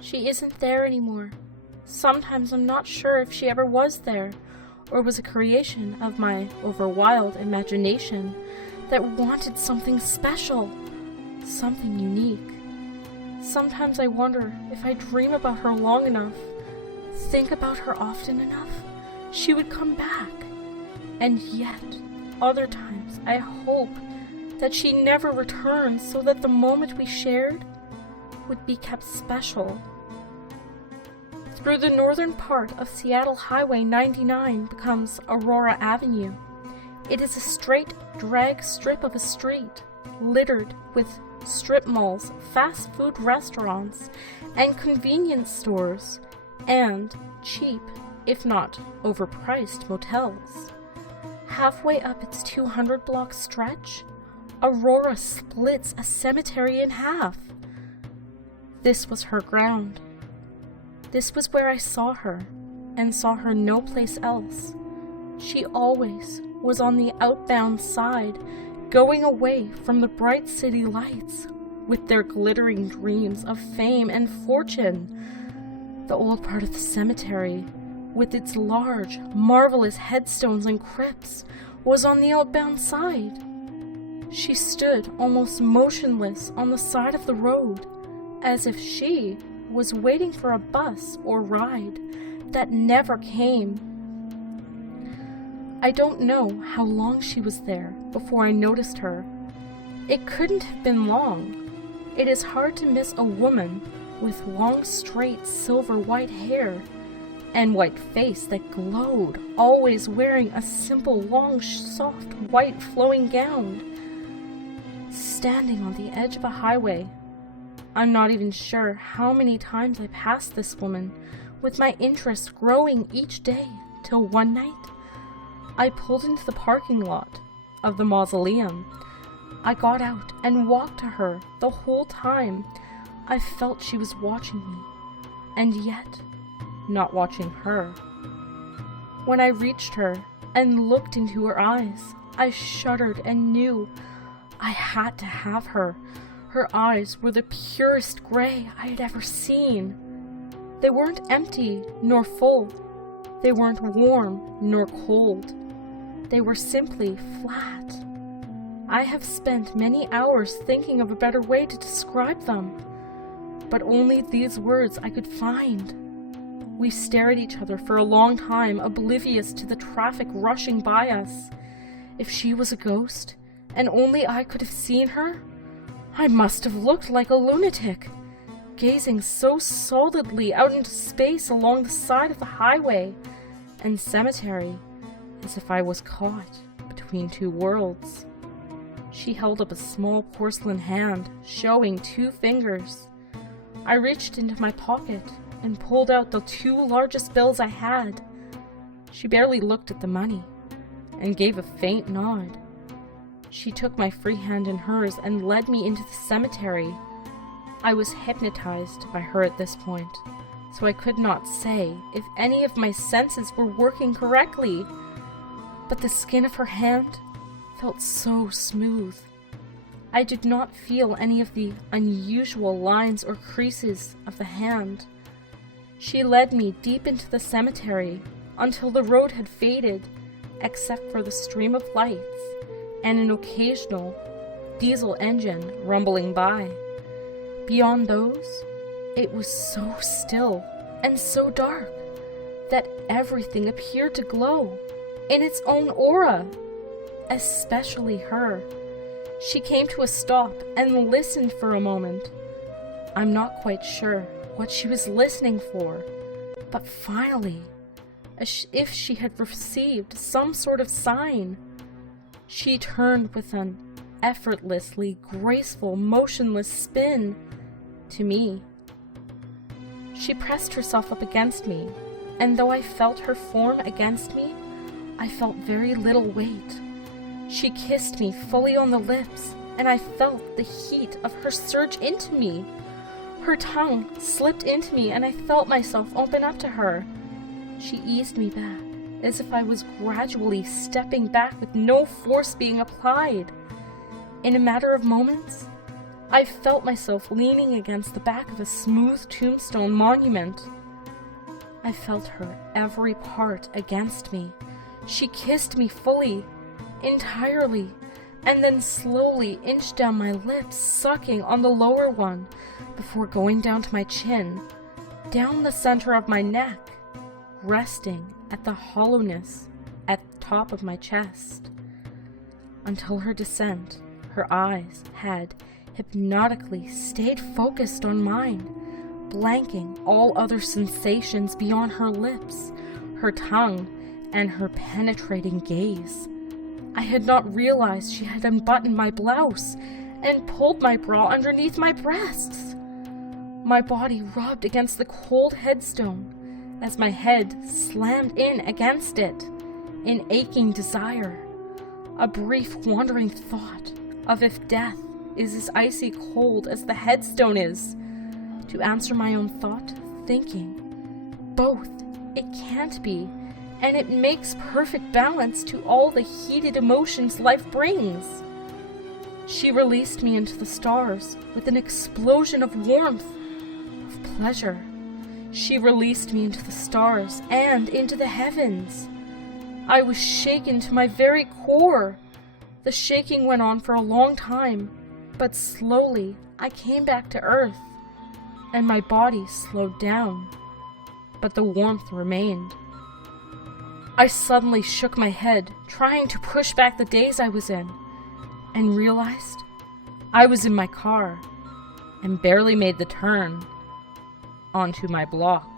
She isn't there anymore. Sometimes I'm not sure if she ever was there, or was a creation of my overwild imagination that wanted something special, something unique. Sometimes I wonder if I dream about her long enough, think about her often enough, she would come back. And yet, other times I hope that she never returns so that the moment we shared would be kept special. Through the northern part of Seattle Highway 99 becomes Aurora Avenue. It is a straight drag strip of a street, littered with strip malls, fast food restaurants, and convenience stores, and cheap, if not overpriced, motels. Halfway up its 200-block stretch, Aurora splits a cemetery in half. This was her ground. This was where I saw her, and saw her no place else. She always was on the outbound side, going away from the bright city lights, with their glittering dreams of fame and fortune. The old part of the cemetery, with its large, marvelous headstones and crypts, was on the outbound side. She stood almost motionless on the side of the road, as if she was waiting for a bus or ride that never came. I don't know how long she was there before I noticed her. It couldn't have been long. It is hard to miss a woman with long, straight, silver white hair and white face that glowed, always wearing a simple, long, soft, white flowing gown, standing on the edge of a highway. I'm not even sure how many times I passed this woman, with my interest growing each day, till one night I pulled into the parking lot of the mausoleum. I got out and walked to her. The whole time I felt she was watching me, and yet not watching her. When I reached her and looked into her eyes, I shuddered and knew I had to have her. Her eyes were the purest gray I had ever seen. They weren't empty nor full. They weren't warm nor cold. They were simply flat. I have spent many hours thinking of a better way to describe them, but only these words I could find. We stared at each other for a long time, oblivious to the traffic rushing by us. If she was a ghost, and only I could have seen her, I must have looked like a lunatic, gazing so solidly out into space along the side of the highway and cemetery, as if I was caught between two worlds. She held up a small porcelain hand, showing 2 fingers. I reached into my pocket and pulled out the 2 largest bills I had. She barely looked at the money and gave a faint nod. She took my free hand in hers and led me into the cemetery. I was hypnotized by her at this point, so I could not say if any of my senses were working correctly, but the skin of her hand felt so smooth. I did not feel any of the unusual lines or creases of the hand. She led me deep into the cemetery until the road had faded, except for the stream of lights and an occasional diesel engine rumbling by. Beyond those, it was so still and so dark that everything appeared to glow in its own aura, especially her. She came to a stop and listened for a moment. I'm not quite sure what she was listening for, but finally, as if she had received some sort of sign, she turned with an effortlessly graceful, motionless spin to me. She pressed herself up against me, and though I felt her form against me, I felt very little weight. She kissed me fully on the lips, and I felt the heat of her surge into me. Her tongue slipped into me, and I felt myself open up to her. She eased me back, as if I was gradually stepping back with no force being applied. In a matter of moments, I felt myself leaning against the back of a smooth tombstone monument. I felt her every part against me. She kissed me fully, entirely, and then slowly inched down my lips, sucking on the lower one, before going down to my chin, down the center of my neck, resting at the hollowness at the top of my chest. Until her descent, her eyes had hypnotically stayed focused on mine, blanking all other sensations beyond her lips, her tongue, and her penetrating gaze. I had not realized she had unbuttoned my blouse and pulled my bra underneath my breasts. My body rubbed against the cold headstone as my head slammed in against it in aching desire, a brief wandering thought of if death is as icy cold as the headstone is, to answer my own thought, thinking, both it can't be, and it makes perfect balance to all the heated emotions life brings. She released me into the stars with an explosion of warmth, of pleasure. She released me into the stars and into the heavens. I was shaken to my very core. The shaking went on for a long time, but slowly I came back to earth, and my body slowed down, but the warmth remained. I suddenly shook my head, trying to push back the daze I was in, and realized I was in my car and barely made the turn onto my block.